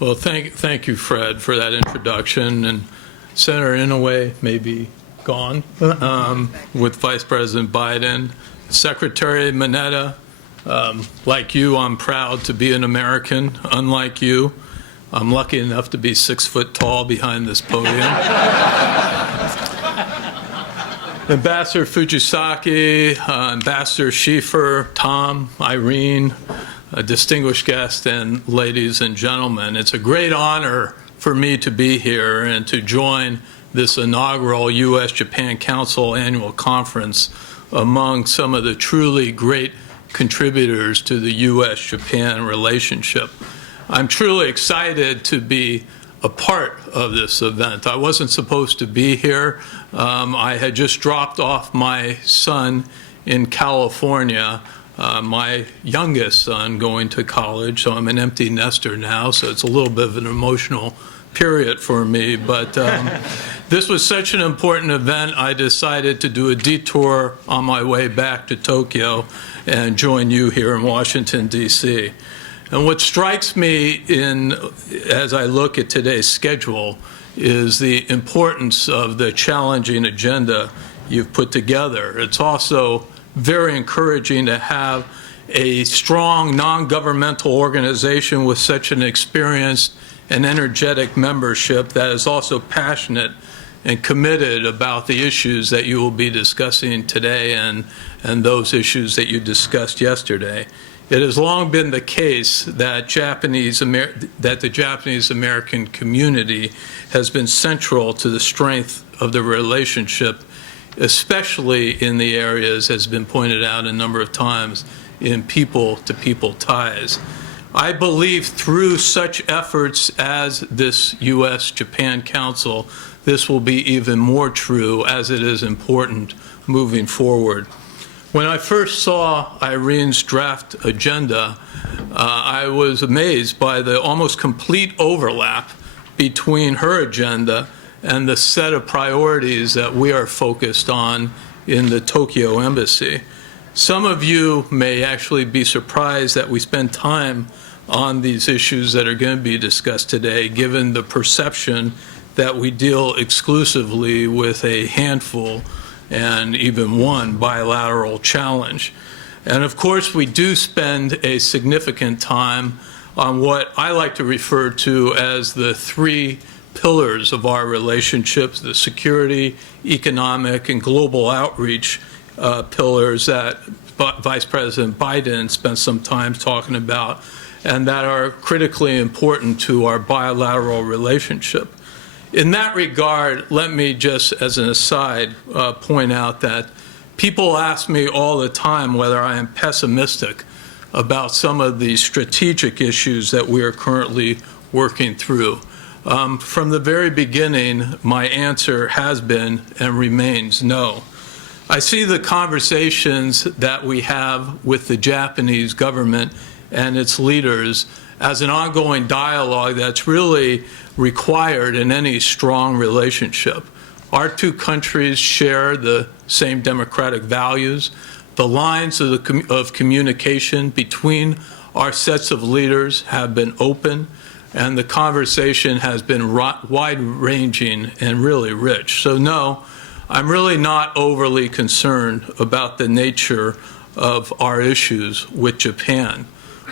Well, thank you, Fred, for that introduction. And Senator Inouye may be gone with Vice President Biden. Secretary Mineta, like you, I'm proud to be an American. Unlike you, I'm lucky enough to be 6 foot tall behind this podium. Ambassador Fujisaki, Ambassador Schieffer, Tom, Irene, distinguished guests, and ladies and gentlemen. It's a great honor for me to be here and to join this inaugural U.S.-Japan Council annual conference among some of the truly great contributors to the U.S.-Japan relationship. I'm truly excited to be a part of this event. I wasn't supposed to be here. I had just dropped off my son in California, my youngest son going to college, so I'm an empty nester now, so it's a little bit of an emotional period for me. But this was such an important event, I decided to do a detour on my way back to Tokyo and join you here in Washington, D.C. And what strikes me as I look at today's schedule is the importance of the challenging agenda you've put together. It's also very encouraging to have a strong non-governmental organization with such an experienced and energetic membership that is also passionate and committed about the issues that you will be discussing today and those issues that you discussed yesterday. It has long been the case that the Japanese American community has been central to the strength of the relationship, especially in the areas, as has been pointed out a number of times, in people-to-people ties. I believe through such efforts as this U.S.-Japan Council, this will be even more true as it is important moving forward. When I first saw Irene's draft agenda, I was amazed by the almost complete overlap between her agenda and the set of priorities that we are focused on in the Tokyo Embassy. Some of you may actually be surprised that we spend time on these issues that are going to be discussed today, given the perception that we deal exclusively with a handful and even one bilateral challenge. And of course, we do spend a significant time on what I like to refer to as the three pillars of our relationships, the security, economic, and global outreach pillars that Vice President Biden spent some time talking about and that are critically important to our bilateral relationship. In that regard, let me just, as an aside, point out that people ask me all the time whether I am pessimistic about some of the strategic issues that we are currently working through. From the very beginning, my answer has been and remains no. I see the conversations that we have with the Japanese government and its leaders as an ongoing dialogue that's really required in any strong relationship. Our two countries share the same democratic values. The lines of communication between our sets of leaders have been open, and the conversation has been wide-ranging and really rich. So no, I'm really not overly concerned about the nature of our issues with Japan.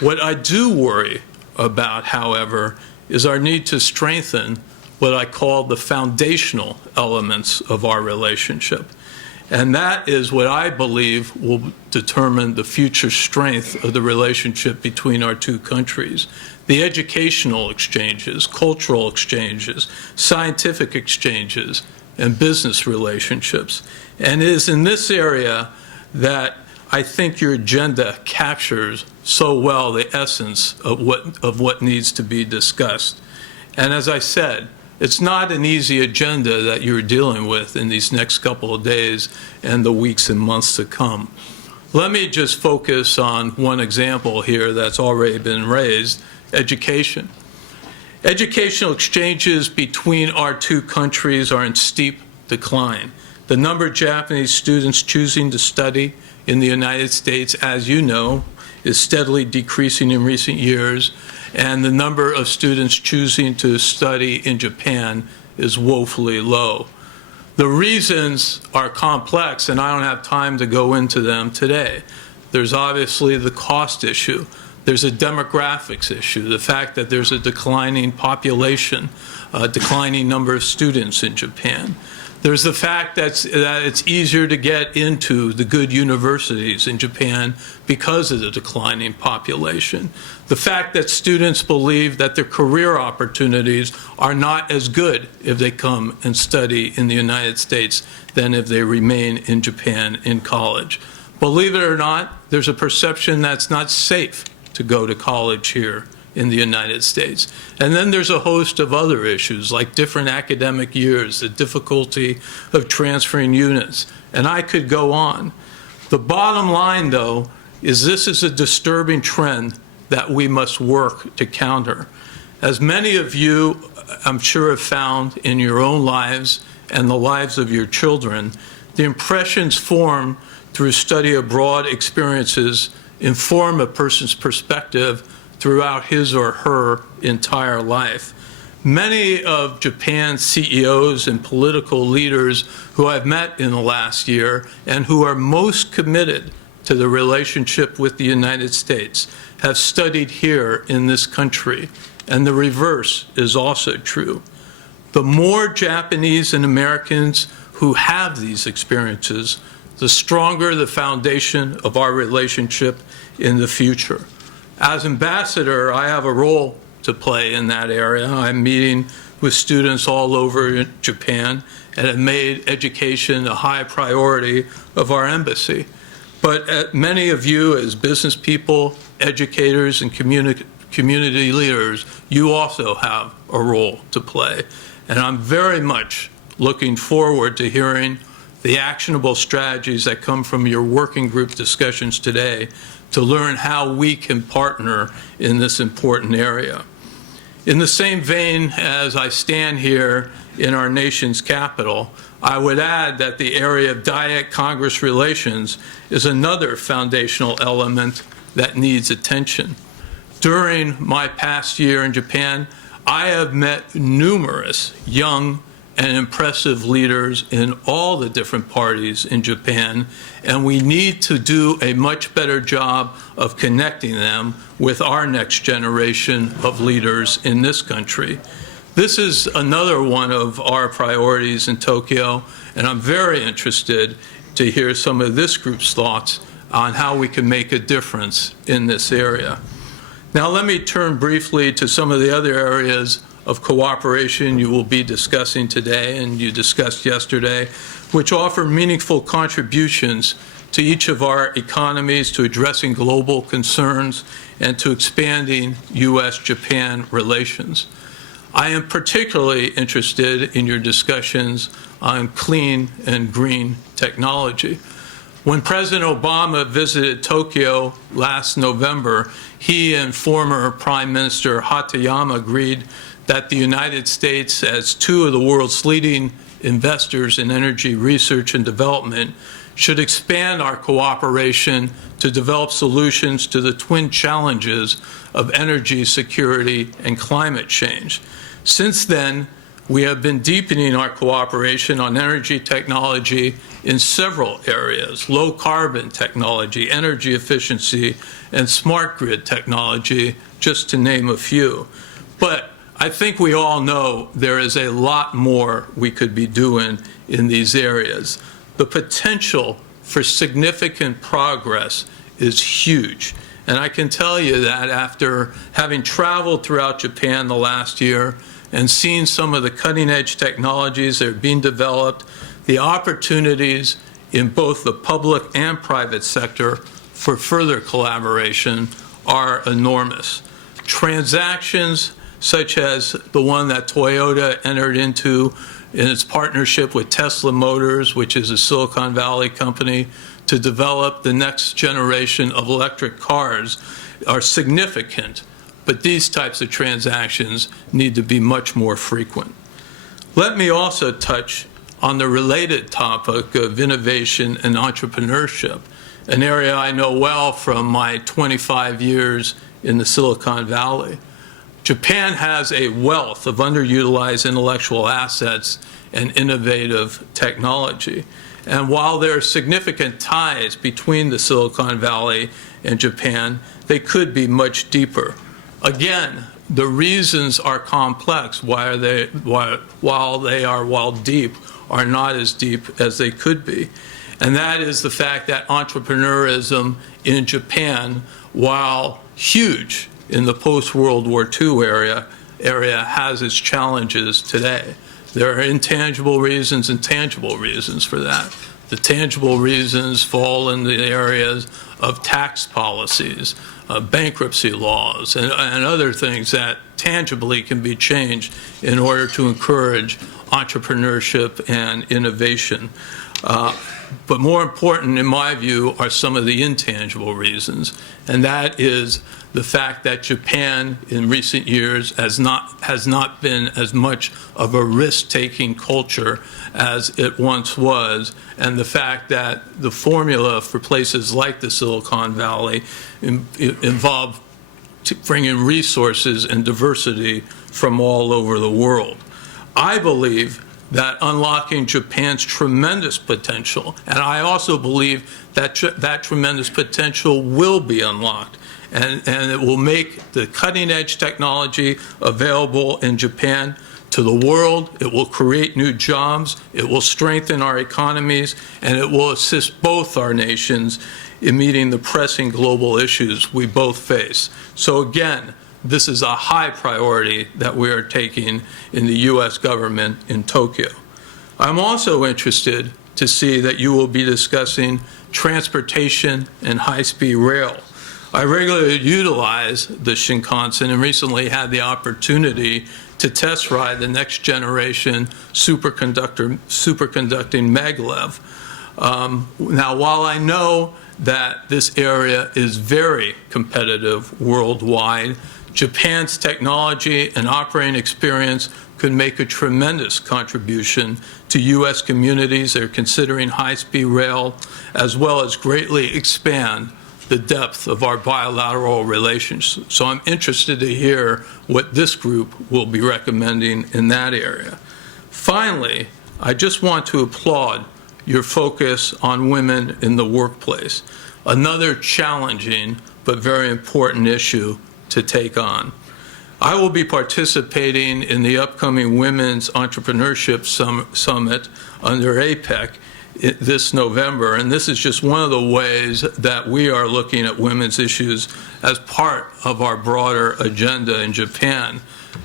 What I do worry about, however, is our need to strengthen what I call the foundational elements of our relationship. And that is what I believe will determine the future strength of the relationship between our two countries. The educational exchanges, cultural exchanges, scientific exchanges, and business relationships. And it is in this area that I think your agenda captures so well the essence of what needs to be discussed. And as I said, it's not an easy agenda that you're dealing with in these next couple of days and the weeks and months to come. Let me just focus on one example here that's already been raised, education. Educational exchanges between our two countries are in steep decline. The number of Japanese students choosing to study in the United States, as you know, is steadily decreasing in recent years, and the number of students choosing to study in Japan is woefully low. The reasons are complex, and I don't have time to go into them today. There's obviously the cost issue. There's a demographics issue, the fact that there's a declining population, a declining number of students in Japan. There's the fact that it's easier to get into the good universities in Japan because of the declining population. The fact that students believe that their career opportunities are not as good if they come and study in the United States than if they remain in Japan in college. Believe it or not, there's a perception that's not safe to go to college here in the United States. And then there's a host of other issues like different academic years, the difficulty of transferring units, and I could go on. The bottom line, though, is this is a disturbing trend that we must work to counter. As many of you, I'm sure, have found in your own lives and the lives of your children, the impressions formed through study abroad experiences inform a person's perspective throughout his or her entire life. Many of Japan's CEOs and political leaders who I've met in the last year and who are most committed to the relationship with the United States have studied here in this country, and the reverse is also true. The more Japanese and Americans who have these experiences, the stronger the foundation of our relationship in the future. As ambassador, I have a role to play in that area. I'm meeting with students all over Japan and have made education a high priority of our embassy. But many of you as business people, educators, and community leaders, you also have a role to play. And I'm very much looking forward to hearing the actionable strategies that come from your working group discussions today to learn how we can partner in this important area. In the same vein as I stand here in our nation's capital, I would add that the area of Diet-Congress relations is another foundational element that needs attention. During my past year in Japan, I have met numerous young and impressive leaders in all the different parties in Japan, and we need to do a much better job of connecting them with our next generation of leaders in this country. This is another one of our priorities in Tokyo, and I'm very interested to hear some of this group's thoughts on how we can make a difference in this area. Now let me turn briefly to some of the other areas of cooperation you will be discussing today and you discussed yesterday, which offer meaningful contributions to each of our economies, to addressing global concerns, and to expanding U.S.-Japan relations. I am particularly interested in your discussions on clean and green technology. When President Obama visited Tokyo last November, he and former Prime Minister Hatayama agreed that the United States, as two of the world's leading investors in energy research and development, should expand our cooperation to develop solutions to the twin challenges of energy security and climate change. Since then, we have been deepening our cooperation on energy technology in several areas: low carbon technology, energy efficiency, and smart grid technology, just to name a few. But I think we all know there is a lot more we could be doing in these areas. The potential for significant progress is huge. And I can tell you that after having traveled throughout Japan the last year and seen some of the cutting-edge technologies that are being developed, the opportunities in both the public and private sector for further collaboration are enormous. Transactions such as the one that Toyota entered into in its partnership with Tesla Motors, which is a Silicon Valley company, to develop the next generation of electric cars, are significant. But these types of transactions need to be much more frequent. Let me also touch on the related topic of innovation and entrepreneurship, an area I know well from my 25 years in the Silicon Valley. Japan has a wealth of underutilized intellectual assets and innovative technology. And while there are significant ties between the Silicon Valley and Japan, they could be much deeper. Again, the reasons are complex while deep, are not as deep as they could be. And that is the fact that entrepreneurism in Japan, while huge in the post-World War II area, has its challenges today. There are intangible reasons and tangible reasons for that. The tangible reasons fall in the areas of tax policies, bankruptcy laws, and other things that tangibly can be changed in order to encourage entrepreneurship and innovation. But more important, in my view, are some of the intangible reasons, and that is the fact that Japan in recent years has not been as much of a risk-taking culture as it once was, and the fact that the formula for places like the Silicon Valley involve bringing resources and diversity from all over the world. I believe that unlocking Japan's tremendous potential, and I also believe that that tremendous potential will be unlocked, and it will make the cutting-edge technology available in Japan to the world. It will create new jobs, it will strengthen our economies, and it will assist both our nations in meeting the pressing global issues we both face. So again, this is a high priority that we are taking in the U.S. government in Tokyo. I'm also interested to see that you will be discussing transportation and high-speed rail. I regularly utilize the Shinkansen and recently had the opportunity to test ride the next generation superconducting maglev. Now, while I know that this area is very competitive worldwide, Japan's technology and operating experience could make a tremendous contribution to U.S. communities that are considering high-speed rail, as well as greatly expand the depth of our bilateral relations. So I'm interested to hear what this group will be recommending in that area. Finally, I just want to applaud your focus on women in the workplace, another challenging but very important issue to take on. I will be participating in the upcoming Women's Entrepreneurship Summit under APEC this November, and this is just one of the ways that we are looking at women's issues as part of our broader agenda in Japan.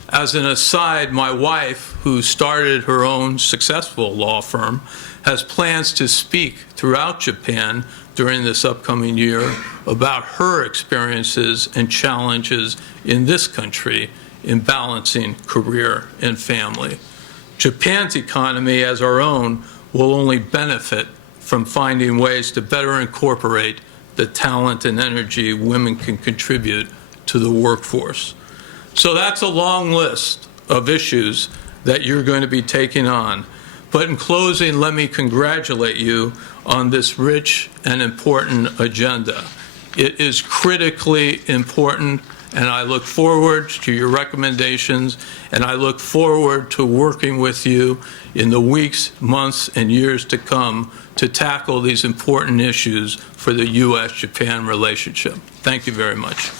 As an aside, my wife, who started her own successful law firm, has plans to speak throughout Japan during this upcoming year about her experiences and challenges in this country in balancing career and family. Japan's economy, as our own, will only benefit from finding ways to better incorporate the talent and energy women can contribute to the workforce. So that's a long list of issues that you're going to be taking on. But in closing, let me congratulate you on this rich and important agenda. It is critically important, and I look forward to your recommendations, and I look forward to working with you in the weeks, months, and years to come to tackle these important issues for the U.S.-Japan relationship. Thank you very much.